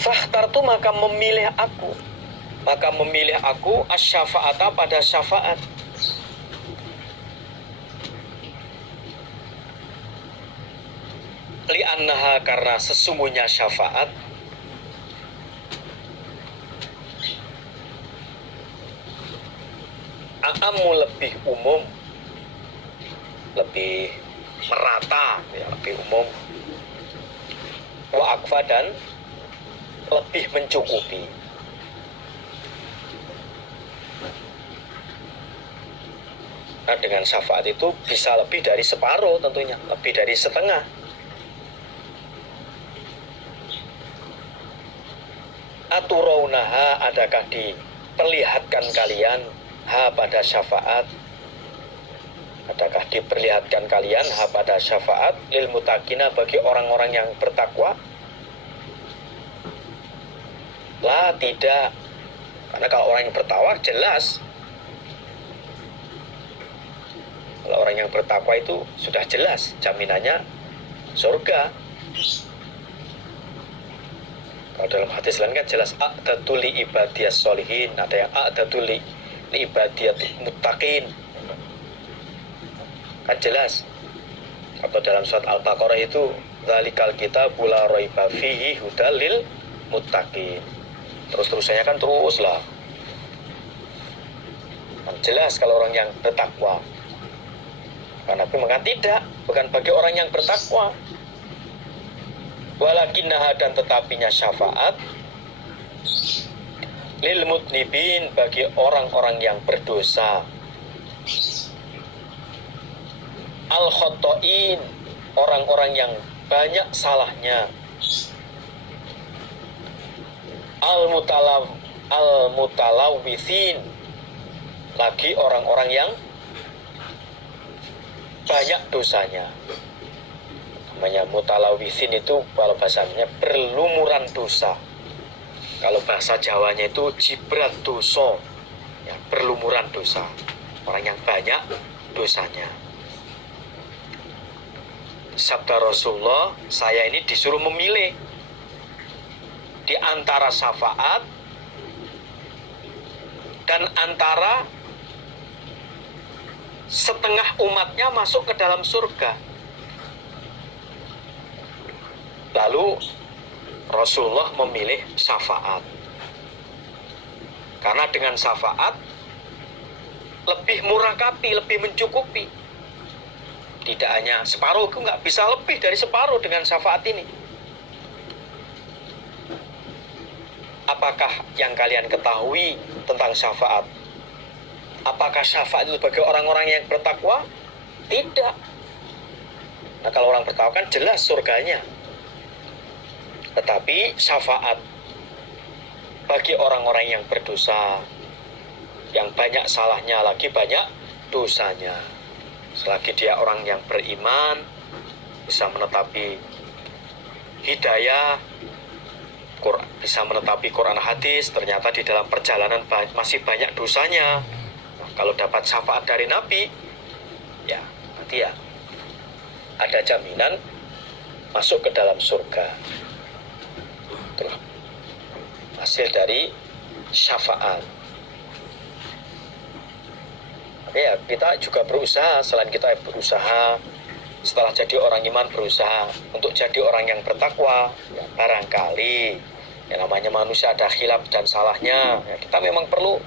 Fakhtartu maka memilih aku asy-syafa'ata pada syafaat. Li'annaha karena sesungguhnya syafaat a'ammu lebih umum, lebih merata ya, lebih umum, wa akfa dan lebih mencukupi. Nah, dengan syafaat itu bisa lebih dari separuh, tentunya lebih dari setengah. Aturaunaha, adakah diperlihatkan kalian ha pada syafaat, adakah diperlihatkan kalian ha pada syafaat lil mutakina bagi orang-orang yang bertakwa? Lah, tidak. Karena kalau orang yang bertakwa jelas, kalau orang yang bertakwa itu sudah jelas jaminannya surga. Kalau dalam hadis lain kan jelas a'dadu li ibadiyas sholihin, ada yang a'dadu li ibadiyat muttaqin, kan jelas. Atau dalam surat Al-Baqarah itu dzalikal kitabu la raiba fihi hudal lil muttaqin. Terus-terusannya kan terus lah. Kan jelas kalau orang yang bertakwa. Karena Nabi mengatakan tidak, bukan bagi orang yang bertakwa. Walakinnaha, dan tetapinya syafaat lil mudnibin, bagi orang-orang yang berdosa, al khotoin, orang-orang yang banyak salahnya, al mutalawithin, lagi orang-orang yang banyak dosanya. Namanya mutalawithin itu kalau bahasanya berlumuran dosa. Kalau bahasa Jawanya itu jibrat dosa, ya, berlumuran dosa, orang yang banyak dosanya. Sabda Rasulullah, saya ini disuruh memilih di antara syafaat dan antara setengah umatnya masuk ke dalam surga. Lalu Rasulullah memilih syafaat, karena dengan syafaat lebih murakabi, lebih mencukupi. Tidak hanya separuh, itu nggak bisa lebih dari separuh dengan syafaat ini. Apakah yang kalian ketahui tentang syafaat? Apakah syafaat itu bagi orang-orang yang bertakwa? Tidak. Nah, kalau orang bertakwa kan jelas surganya. Tetapi syafaat bagi orang-orang yang berdosa, yang banyak salahnya lagi banyak dosanya. Selagi dia orang yang beriman, bisa menetapi hidayah, bisa menetapi Quran hadis, ternyata di dalam perjalanan masih banyak dosanya. Nah, kalau dapat syafaat dari Nabi, ya nanti ya ada jaminan masuk ke dalam surga. Itulah hasil dari syafaat. Ya, kita juga berusaha, selain kita berusaha setelah jadi orang iman, berusaha untuk jadi orang yang bertakwa. Ya, barangkali yang namanya manusia ada khilaf dan salahnya, ya, kita memang perlu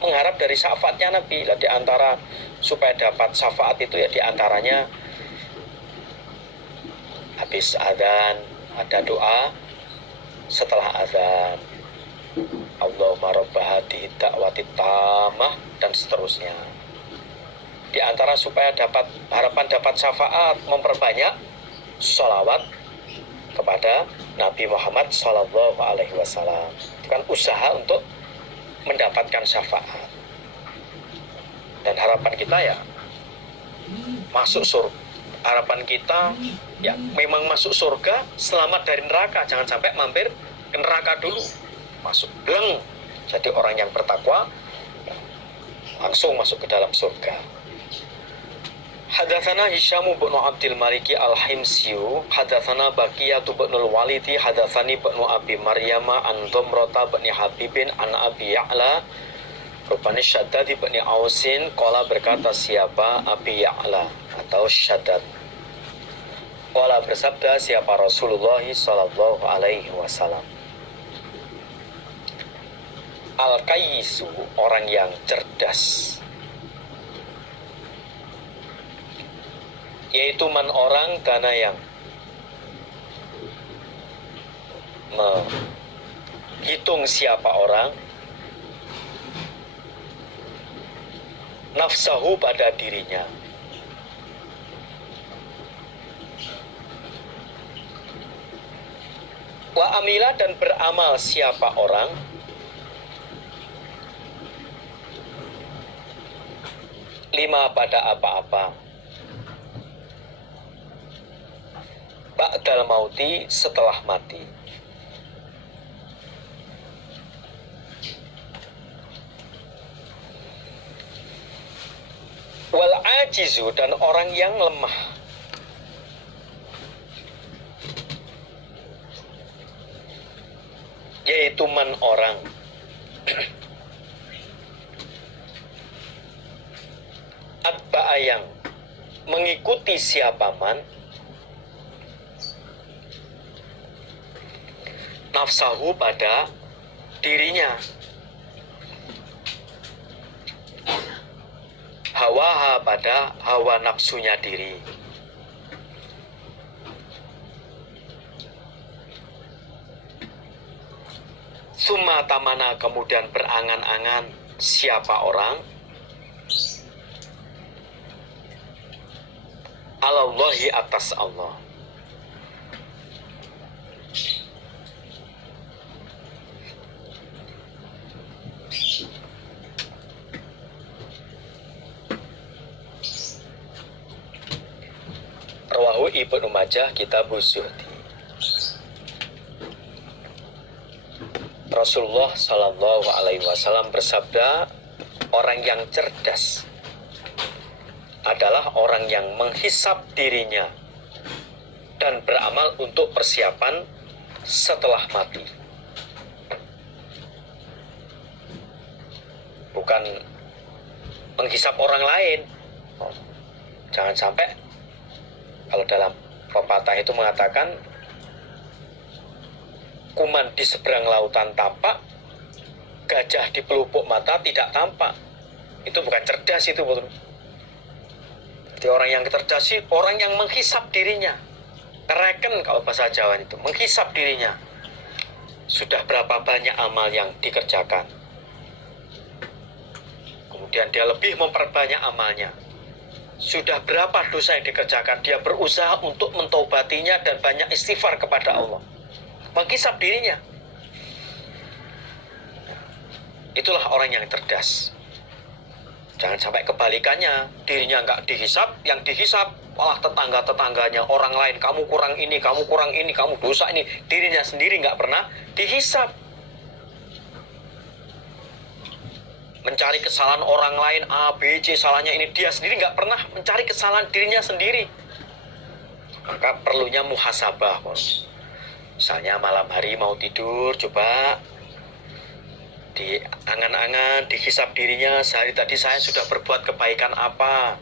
mengharap dari syafaatnya Nabi. Lah, di antara supaya dapat syafaat itu ya diantaranya habis adzan ada doa, setelah adzan Allahumma rabba hadhihi da'wati tammah, dan seterusnya. Di antara supaya dapat harapan dapat syafaat, memperbanyak sholawat kepada Nabi Muhammad Sallallahu Alaihi Wasallam. Itu kan usaha untuk mendapatkan syafaat. Dan harapan kita ya masuk surga. Harapan kita ya memang masuk surga, selamat dari neraka. Jangan sampai mampir ke neraka dulu, masuk bleng jadi orang yang bertakwa, langsung masuk ke dalam surga. Hadatsana Hisham bin Abdul Malik Al-Himsiyu, hadatsana Baqiyah bin Al-Walidi, hadatsani bin Abi Maryam an Dumrata bin Habibin an Abi Ya'la, rupanya Syaddad bin Ausin, qala berkata siapa Abi Ya'la atau Syaddad. Qala bersabda siapa Rasulullah sallallahu alaihi wasallam. Al-Qayyisu, orang yang cerdas, yaitu man orang dana yang menghitung siapa orang nafsahu pada dirinya, wa amila dan beramal siapa orang lima pada apa-apa ba'dal mauti setelah mati. Wal ajizu dan orang yang lemah, yaitu man orang atba'a yang mengikuti siapa man nafsahu pada dirinya, hawaha pada hawa nafsunya diri, summa tamana kemudian berangan-angan siapa orang alallahi atas Allah. Rawahu Ibnu Majah Kitabuz Zuhdi. Rasulullah Sallallahu Alaihi Wasallam bersabda, orang yang cerdas adalah orang yang menghisap dirinya dan beramal untuk persiapan setelah mati. Bukan menghisap orang lain. Jangan sampai, kalau dalam pepatah itu mengatakan kuman di seberang lautan tampak, gajah di pelupuk mata tidak tampak. Itu bukan cerdas itu, betul. Jadi orang yang cerdas sih orang yang menghisap dirinya. Reken kalau bahasa Jawa itu, menghisap dirinya. Sudah berapa banyak amal yang dikerjakan. Kemudian dia lebih memperbanyak amalnya. Sudah berapa dosa yang dikerjakan, dia berusaha untuk mentaubatinya dan banyak istighfar kepada Allah. Menghisap dirinya. Itulah orang yang cerdas. Jangan sampai kebalikannya, dirinya nggak dihisap, yang dihisap malah tetangga-tetangganya, orang lain, kamu kurang ini, kamu kurang ini, kamu dosa ini. Dirinya sendiri nggak pernah dihisap. Mencari kesalahan orang lain, A, B, C, salahnya ini, dia sendiri nggak pernah mencari kesalahan dirinya sendiri. Maka perlunya muhasabah. Misalnya malam hari mau tidur, coba di angan-angan, dihisap dirinya, sehari tadi saya sudah berbuat kebaikan apa.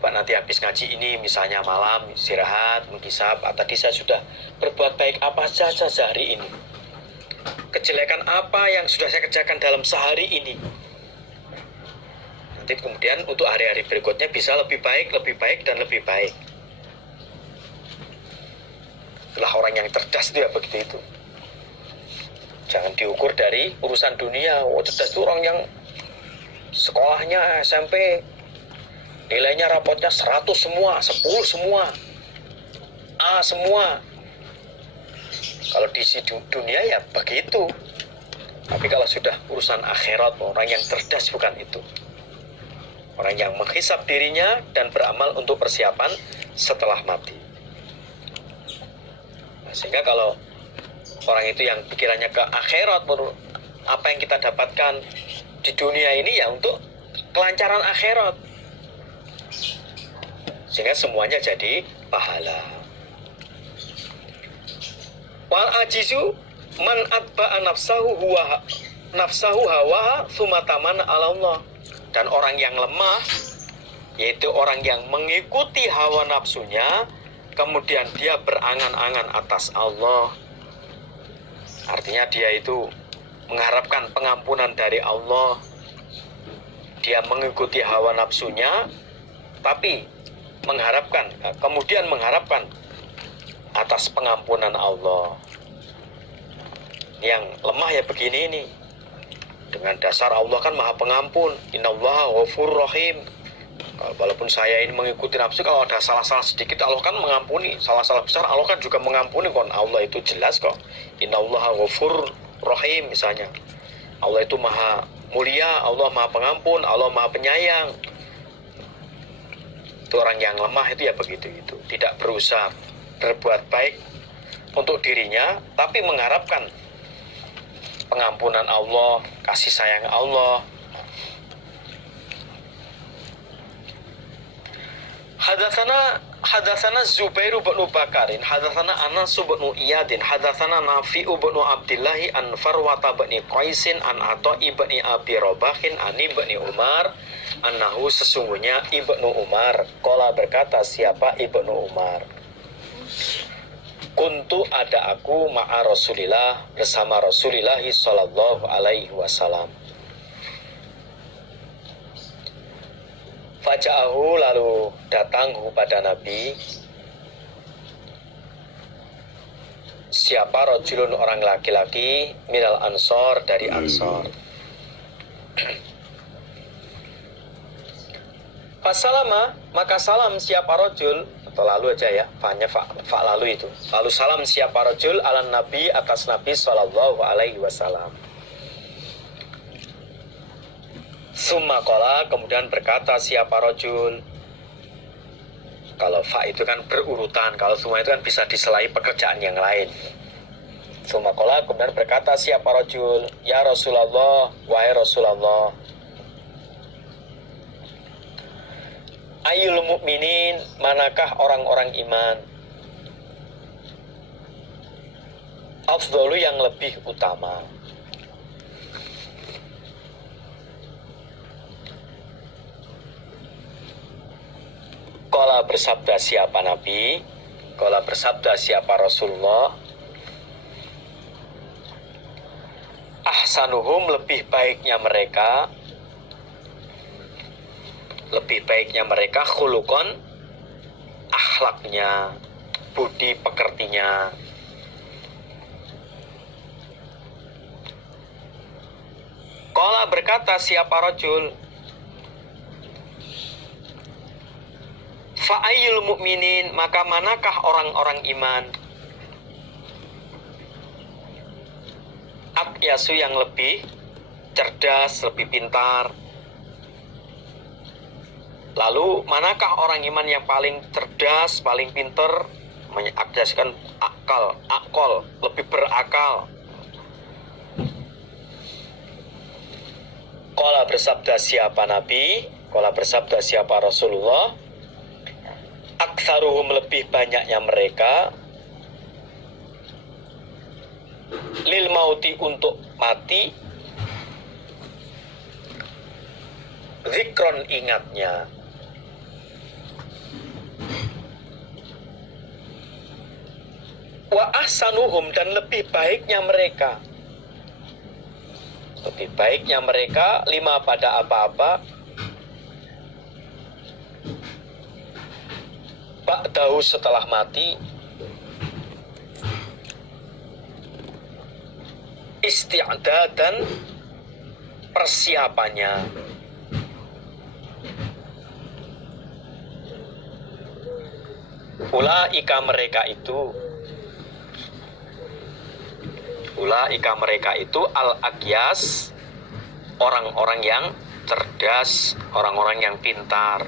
Pak nanti habis ngaji ini, misalnya malam istirahat, menghisap, tadi saya sudah berbuat baik apa saja sehari ini. Kejelekan apa yang sudah saya kerjakan dalam sehari ini. Nanti kemudian untuk hari-hari berikutnya bisa lebih baik, dan lebih baik. Itulah orang yang cerdas itu ya begitu itu. Jangan diukur dari urusan dunia. Oh, cerdas itu orang yang sekolahnya SMP, nilainya rapotnya 100 semua, 10 semua, A semua. Kalau di dunia ya begitu. Tapi kalau sudah urusan akhirat, orang yang cerdas bukan itu. Orang yang menghisap dirinya dan beramal untuk persiapan setelah mati. Nah, sehingga kalau orang itu yang pikirannya ke akhirat, apa yang kita dapatkan di dunia ini ya untuk kelancaran akhirat. sehingga semuanya jadi pahala. Wal ajizu man atba'a nafsahu hawa sumataman ala Allah. Dan orang yang lemah yaitu orang yang mengikuti hawa nafsunya, kemudian dia berangan-angan atas Allah. Artinya dia itu mengharapkan pengampunan dari Allah. Dia mengikuti hawa nafsunya, tapi kemudian mengharapkan atas pengampunan Allah. Yang lemah ya begini ini. Dengan dasar Allah kan Maha Pengampun. Innallaha ghafurur rahim. Walaupun saya ini mengikuti nafsu, kalau ada salah-salah sedikit Allah kan mengampuni. Salah-salah besar Allah kan juga mengampuni. Kon Allah itu jelas kok. Innallaha ghafurur rahim misalnya. Allah itu Maha mulia, Allah Maha Pengampun, Allah Maha Penyayang. Itu orang yang lemah itu ya begitu itu. Tidak berusaha berbuat baik untuk dirinya, tapi mengharapkan pengampunan Allah, kasih sayang Allah. Hadatsana Zubair bin Bakarin, hadatsana Anas bin Iyadin, hadatsana Nafi'u bin Abdullah an Farwata bin Qaisin an Atha ibn Abi Rabahin an ibni Umar annahu sesungguhnya Ibnu Umar qala berkata, siapa Ibnu Umar? Kuntu ada aku ma'a Rasulillah bersama Rasulillah sallallahu alaihi wasallam. Faja'ahu lalu datang kepada Nabi siapa rajulun orang laki-laki minal ansor dari ansor. Fasalama maka salam siapa rajul, atau lalu aja ya, fa'nya fa lalu itu. Lalu salam siapa rajul ala Nabi atas Nabi sallallahu alaihi wasallam. Summa qala kemudian berkata siapa rajul. Kalau fa itu kan berurutan, kalau semua itu kan bisa diselai pekerjaan yang lain. Summa qala kemudian berkata siapa rajul, ya Rasulullah, wahai Rasulullah. Ayyul mu'minin, manakah orang-orang iman? Afdhalu yang lebih utama. Qala bersabda siapa Nabi? Qala bersabda siapa Rasulullah? Ahsanuhum lebih baiknya mereka khulukon akhlaknya, budi pekertinya. Qala berkata siapa rajul, fa'ayyul mu'minin, maka manakah orang-orang iman? Atyasu yang lebih cerdas, lebih pintar. Lalu manakah orang iman yang paling cerdas, paling pintar, mengakdaskan akal, lebih berakal? Qala bersabda siapa Nabi? Qala bersabda siapa Rasulullah? Aktsaruhum lebih banyaknya mereka lil mauti untuk mati, zikron ingatnya, wa ahsanuhum dan lebih baiknya mereka lima pada apa-apa ba'dahu setelah mati, isti'dadan persiapannya, ulaika mereka itu al-akyas, orang-orang yang cerdas, orang-orang yang pintar.